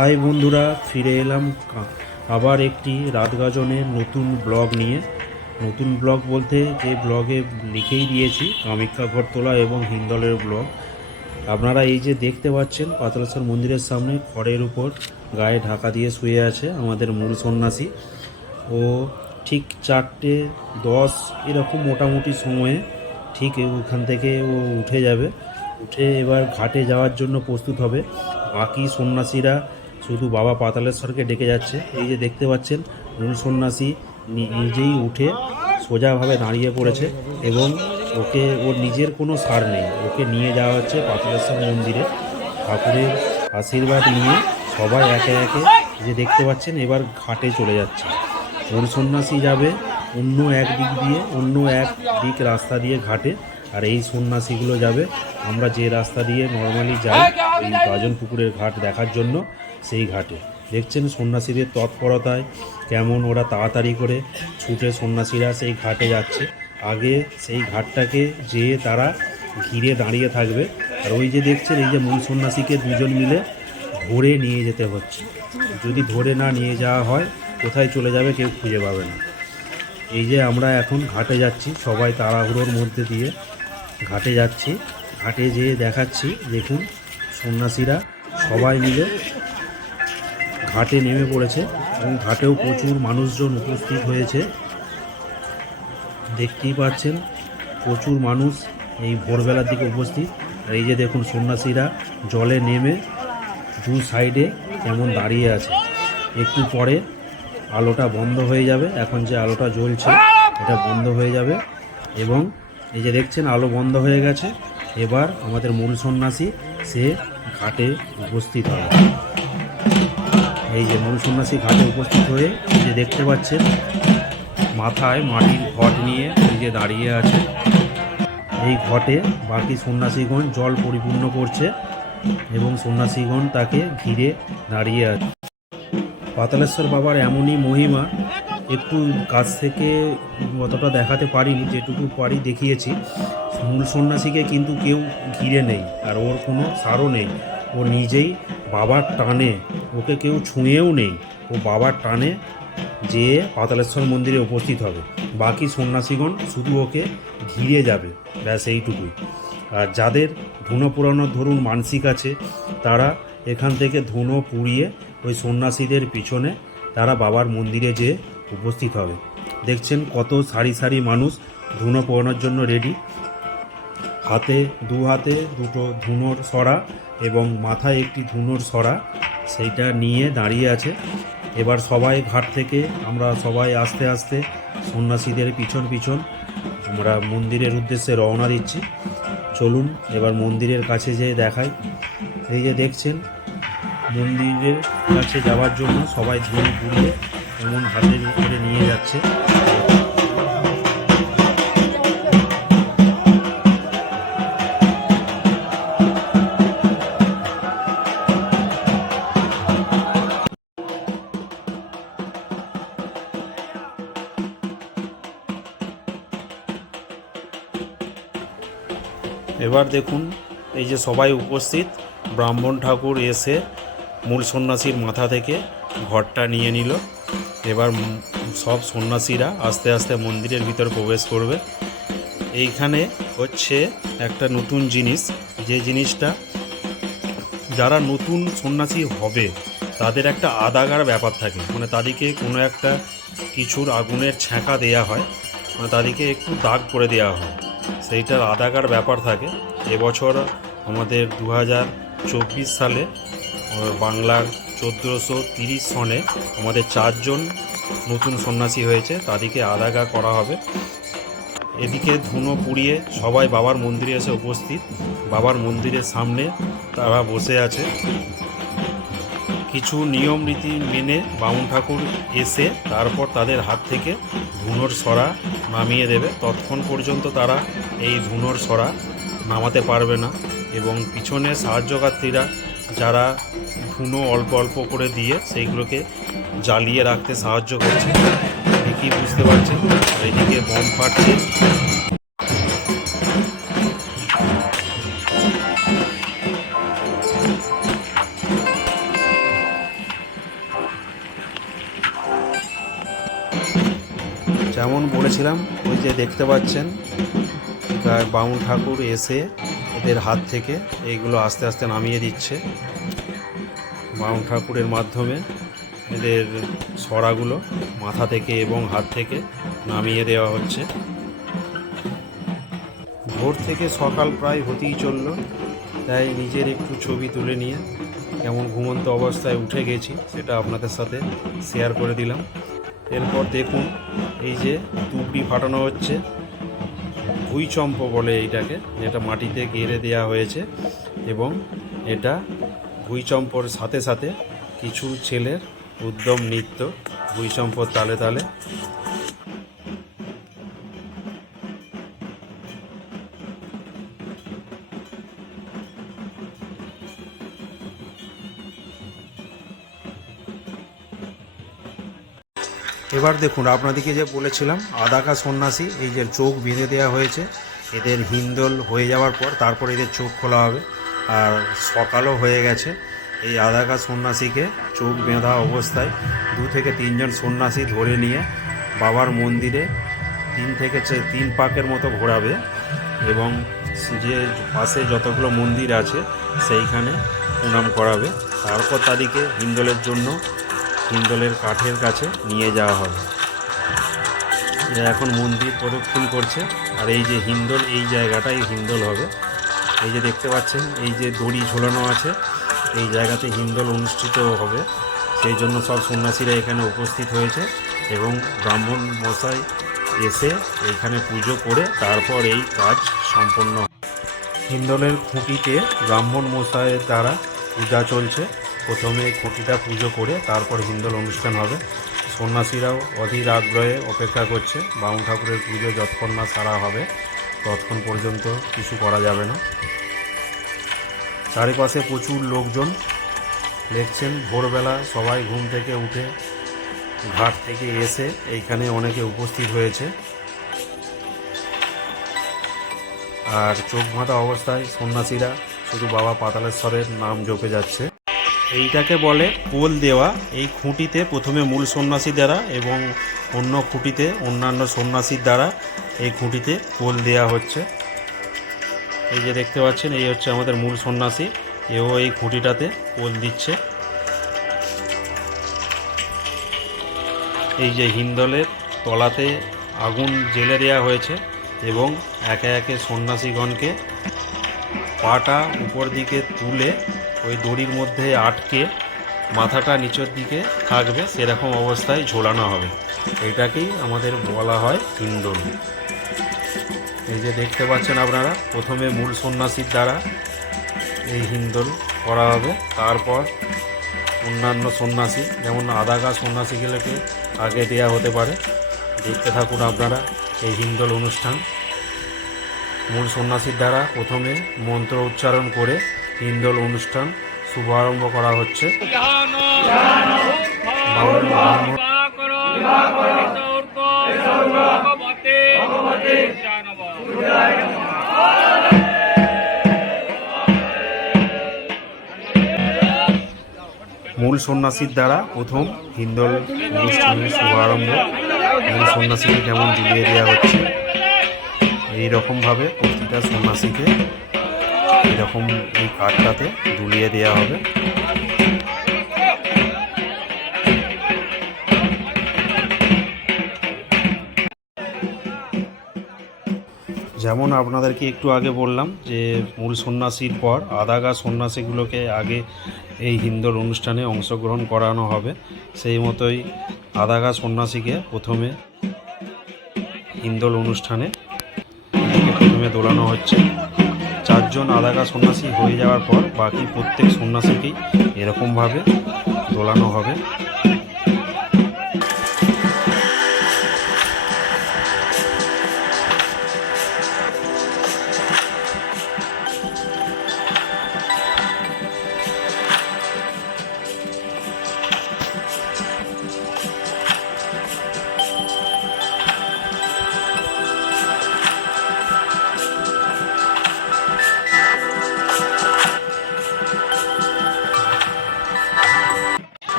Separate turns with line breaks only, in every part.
High বন্ধুরা, ফিরে এলাম আবার একটি রাত গাজনের নতুন ব্লগ নিয়ে। নতুন ব্লগ বলতে যে ব্লগে লিখেই দিয়েছি, কামাখ্যা ঘরতলা এবং হিন্দলের ব্লগ। আপনারা এই যে দেখতে পাচ্ছেন পাতলেশ্বর মন্দিরের সামনে খড়ের উপর গায়ে ঢাকা দিয়ে শুয়ে আছে আমাদের মূল সন্ন্যাসী। ও ঠিক চারটে দশ এরকম মোটামুটি সময়ে ঠিক ওখান থেকে ও উঠে যাবে। উঠে এবার ঘাটে যাওয়ার জন্য প্রস্তুত হবে। বাকি সন্ন্যাসীরা শুধু বাবা পাতালেশ্বরকে ডেকে যাচ্ছে। এই যে দেখতে পাচ্ছেন মূল সন্ন্যাসী নিজেই উঠে সোজাভাবে দাঁড়িয়ে পড়েছে এবং ওকে, ওর নিজের কোনো সার নেই। ওকে নিয়ে যাওয়া হচ্ছে পাতালেশ্বর মন্দিরে। ঠাকুরের আশীর্বাদ নিয়ে সবাই একে একে যে দেখতে পাচ্ছেন, এবার ঘাটে চলে যাচ্ছে। মূল সন্ন্যাসী যাবে অন্য এক দিক দিয়ে, অন্য এক দিক রাস্তা দিয়ে ঘাটে। আর এই সন্ন্যাসীগুলো যাবে। আমরা যে রাস্তা দিয়ে নর্মালি যাই, এই গাজন পুকুরের ঘাট দেখার জন্য। সেই ঘাটে। দেখছেন সন্ন্যাসীদের তৎপরতায় কেমন ওরা তাড়াতাড়ি করে ছুটে সন্ন্যাসীরা সেই ঘাটে যাচ্ছে। আগে সেই ঘাটটাকে যেয়ে তারা ঘিরে দাঁড়িয়ে থাকবে। আর ওই যে দেখছেন, এই যে মূল সন্ন্যাসীকে দুজন মিলে ধরে নিয়ে যেতে হচ্ছে। যদি ধরে না নিয়ে যাওয়া হয়, কোথায় চলে যাবে কেউ খুঁজে পাবে না। এই যে আমরা এখন ঘাটে যাচ্ছি, সবাই তাড়াহুড়োর মধ্যে দিয়ে ঘাটে যাচ্ছি। ঘাটে যেয়ে দেখাচ্ছি, দেখুন সন্ন্যাসীরা সবাই মিলে ঘাটে নেমে পড়েছে এবং ঘাটেও প্রচুর মানুষজন উপস্থিত হয়েছে। দেখতেই পাচ্ছেন, প্রচুর মানুষ এই ভোরবেলার দিকে উপস্থিত। আর এই যে দেখুন সন্ন্যাসীরা জলে নেমে দু সাইডে কেমন দাঁড়িয়ে আছে। একটু পরে আলোটা বন্ধ হয়ে যাবে। এখন যে আলোটা জ্বলছে, এটা বন্ধ হয়ে যাবে এবং এই যে দেখছেন আলো বন্ধ হয়ে গেছে। এবার আমাদের মূল সন্ন্যাসী, সে ঘাটে উপস্থিত হবে। এই যে মূল সন্ন্যাসী ঘাটে উপস্থিত হয়ে যে দেখতে পাচ্ছেন, মাথায় মাটির ঘট নিয়ে এই যে দাঁড়িয়ে আছে। এই ঘটে বাকি সন্ন্যাসীগণ জল পরিপূর্ণ করছে এবং সন্ন্যাসীগণ তাকে ঘিরে দাঁড়িয়ে আছে। পাতালেশ্বর বাবার এমনই মহিমা, একটু কাছ থেকে অতটা দেখাতে পারিনি, যেটুকু পারি দেখিয়েছি। মূল সন্ন্যাসীকে কিন্তু কেউ ঘিরে নেই, আর ওর কোনো সারও নেই। ও নিজেই বাবার টানে। ওকে কেউ ছুঁয়েও নেই। ও বাবার টানে যেয়ে পাতালেশ্বর মন্দিরে উপস্থিত হবে। বাকি সন্ন্যাসীগণ শুধু ওকে ঘিরে যাবে। ব্যাস এইটুকুই। আর যাদের ধুনো পুরানোর ধরুন মানসিক আছে, তারা এখান থেকে ধুনো পুড়িয়ে ওই সন্ন্যাসীদের পিছনে তারা বাবার মন্দিরে যেয়ে উপস্থিত হবে। দেখছেন কত সারি সারি মানুষ ধুনো পোড়ানোর জন্য রেডি হাতে দু হাতে দুটো ধুনোর সরা এবং মাথায় একটি ধুনোর সরা, সেইটা নিয়ে দাঁড়িয়ে আছে। এবার সবাই ঘাট থেকে, আমরা সবাই আস্তে আস্তে সন্ন্যাসীদের পিছন পিছন, আমরা মন্দিরের উদ্দেশ্যে রওনা দিচ্ছি। চলুন, এবার মন্দিরের কাছে যেয়ে দেখাই। এই যে দেখছেন, মন্দিরের কাছে যাওয়ার জন্য সবাই ধুনো পুড়িয়ে এমন হাতের করে নিয়ে যাচ্ছে। এবার দেখুন, এই যে সবাই উপস্থিত, ব্রাহ্মণ ঠাকুর এসে মূল সন্ন্যাসীর মাথা থেকে ঘরটা নিয়ে নিল। এবার সব সন্ন্যাসীরা আস্তে আস্তে মন্দিরের ভিতর প্রবেশ করবে। এইখানে হচ্ছে একটা নতুন জিনিস, যে জিনিসটা যারা নতুন সন্ন্যাসী হবে, তাদের একটা আদাগার ব্যাপার থাকে। মানে তাদেরকে কোনো একটা কিছুর আগুনের ছ্যাঁকা দেয়া হয় মানে তাদেরকে একটু দাগ করে দেওয়া হয়। সেইটার আদাগার ব্যাপার থাকে। এবছর আমাদের দু চব্বিশ সালে বাংলার চোদ্দোশো তিরিশ সনে আমাদের চারজন নতুন সন্ন্যাসী হয়েছে, তাদেরকে আদাগা করা হবে। এদিকে ধুনো পুড়িয়ে সবাই বাবার মন্দিরে এসে উপস্থিত। বাবার মন্দিরের সামনে তারা বসে আছে। কিছু নিয়ম রীতি মেনে বামুন ঠাকুর এসে তারপর তাদের হাত থেকে ধুনোর সরা নামিয়ে দেবে। ততক্ষণ পর্যন্ত তারা এই ধুনোর সরা নামাতে পারবে না এবং পিছনে সাহায্যকার্থীরা যারা ধুনো অল্প অল্প করে দিয়ে সেইগুলোকে জ্বালিয়ে রাখতে সাহায্য করছে। ঠিকই বুঝতে পারছেন? এদিকে বম ফাটছে। যেমন বলেছিলাম, ওই যে দেখতে পাচ্ছেন বামুন ঠাকুর এসে এদের হাত থেকে এইগুলো আস্তে আস্তে নামিয়ে দিচ্ছে। বামুন ঠাকুরের মাধ্যমে এদের সরাগুলো মাথা থেকে এবং হাত থেকে নামিয়ে দেওয়া হচ্ছে। ভোর থেকে সকাল প্রায় হতেই চলল, তাই নিজের একটু ছবি তুলে নিয়ে কেমন ঘুমন্ত অবস্থায় উঠে গেছি সেটা আপনাদের সাথে শেয়ার করে দিলাম। এরপর দেখুন, এই যে তুবড়ি ফাটানো হচ্ছে। ভুইচম্প বলে এইটাকে, যেটা মাটিতে গেড়ে দেওয়া হয়েছে এবং এটা ভুইচম্পর সাথে সাথে কিছু ছেলের উদ্যম নৃত্য ভুইচম্পর তালে তালে এবার দেখুন, আপনাদেরকে যে বলেছিলাম, আদাকা সন্ন্যাসী, এই যে চোখ বেঁধে দেওয়া হয়েছে, এদের হিন্দোল হয়ে যাওয়ার পর তারপর এদের চোখ খোলা হবে। আর সকালও হয়ে গেছে, এই আদাকা সন্ন্যাসীকে চোখ বেঁধা অবস্থায় দু থেকে তিনজন সন্ন্যাসী ধরে নিয়ে বাবার মন্দিরে তিন থেকে তিন পাকের মতো ঘোরাবে এবং যে পাশে যতগুলো মন্দির আছে, সেইখানে প্রণাম করাবে। তারপর তাদেরকে হিন্দোলের জন্য হিন্দোলের কাঠের কাছে নিয়ে যাওয়া হবে। এখন মন্দির প্রদক্ষিণ করছে। আর এই যে হিন্দোল, এই জায়গাটাই হিন্দোল হবে। এই যে দেখতে পাচ্ছেন, এই যে দড়ি ঝোলানো আছে, এই জায়গাতে হিন্দল অনুষ্ঠিত হবে। সেই জন্য সব সন্ন্যাসীরা এখানে উপস্থিত হয়েছে এবং ব্রাহ্মণ মশাই এসে এইখানে পুজো করে তারপর এই কাজ সম্পন্ন। হিন্দোলের খুঁটিতে ব্রাহ্মণ মশাইয়ের দ্বারা পূজা চলছে। প্রথমে খুঁটিটা পুজো করে তারপর হিন্দোল অনুষ্ঠান হবে। সন্ন্যাসীরাও অধীর আগ্রহে অপেক্ষা করছে। বামুন ঠাকুরের পুজো যতক্ষণ না সারা হবে। ততক্ষণ পর্যন্ত কিছু করা যাবে না। চারিপাশে প্রচুর লোকজন দেখছেন। ভোরবেলা সবাই ঘুম থেকে উঠে ঘাট থেকে এসে এইখানে অনেকে উপস্থিত হয়েছে। আর চোখ বাঁধা অবস্থায় সন্ন্যাসীরা শুধু বাবা পাতালেশ্বরের নাম জপে যাচ্ছে। এইটাকে বলে পোল দেওয়া। এই খুঁটিতে প্রথমে মূল সন্ন্যাসী দ্বারা এবং অন্য খুঁটিতে অন্যান্য সন্ন্যাসীর দ্বারা এই খুঁটিতে পোল দেওয়া হচ্ছে। এই যে দেখতে পাচ্ছেন, এই হচ্ছে আমাদের মূল সন্ন্যাসী। এও এই খুঁটিটাতে পোল দিচ্ছে। এই যে হিন্দলের তলাতে আগুন জেলে দেওয়া হয়েছে এবং একে একে সন্ন্যাসীগণকে পাটা উপর দিকে তুলে ওই দড়ির মধ্যে আটকে মাথাটা নিচের দিকে থাকবে, সেরকম অবস্থায় ঝোলানো হবে। এটাকেই আমাদের বলা হয় হিন্দোল এই যে দেখতে পাচ্ছেন আপনারা, প্রথমে মূল সন্ন্যাসীর দ্বারা এই হিন্দোল করা হবে, তারপর অন্যান্য সন্ন্যাসী, যেমন আদাগা সন্ন্যাসীগুলোকে আগে দেওয়া হতে পারে। দেখতে থাকুন আপনারা এই হিন্দোল অনুষ্ঠান। মূল সন্ন্যাসীর দ্বারা প্রথমে মন্ত্র উচ্চারণ করে হিন্দোল অনুষ্ঠান শুভারম্ভ করা হচ্ছে। মূল সন্ন্যাসীর দ্বারা প্রথম হিন্দোল অনুষ্ঠানের শুভারম্ভ। মূল সন্ন্যাসীকে যেমন দুলিয়ে দেওয়া হচ্ছে? এই রকমভাবে প্রতিটা সন্ন্যাসীকে এরকম এই কাঠটাতে দুলিয়ে দেওয়া হবে। যেমন আপনাদেরকে একটু আগে বললাম যে, মূল সন্ন্যাসীর পর আদাগা সন্ন্যাসীগুলোকে আগে এই হিন্দুর অনুষ্ঠানে অংশগ্রহণ করানো হবে। সেই মতোই আদাগা সন্ন্যাসীকে প্রথমে হিন্দোল অনুষ্ঠানে, প্রথমে দোলানো হচ্ছে। চারজন আলাদা সন্ন্যাসী হয়ে যাওয়ার পর বাকি প্রত্যেক সন্ন্যাসীকেই এরকমভাবে দোলানো হবে।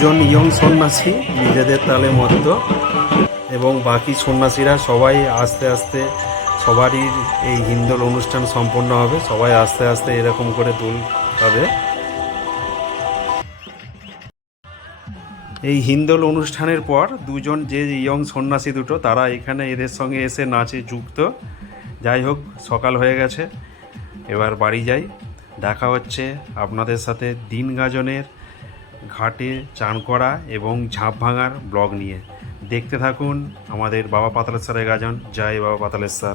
দুজন ইয়ং সন্ন্যাসী নিজেদের তালে মত্ত এবং বাকি সন্ন্যাসীরা সবাই আস্তে আস্তে সবারই এই হিন্দোল অনুষ্ঠান সম্পন্ন হবে। সবাই আস্তে আস্তে এরকম করে দোল হবে এই হিন্দোল অনুষ্ঠানের পর দুজন যে ইয়ং সন্ন্যাসী দুটো, তারা এখানে এদের সঙ্গে এসে নাচে যুক্ত। যাই হোক, সকাল হয়ে গেছে। এবার বাড়ি যাই। দেখা হচ্ছে আপনাদের সাথে দিন গাজনের ঘাটে চান করা এবং ঝাঁপ ভাঙার ব্লগ নিয়ে। দেখতে থাকুন আমাদের বাবা পাতালেশ্বরের গাজন। জয় বাবা পাতালেশ্বর।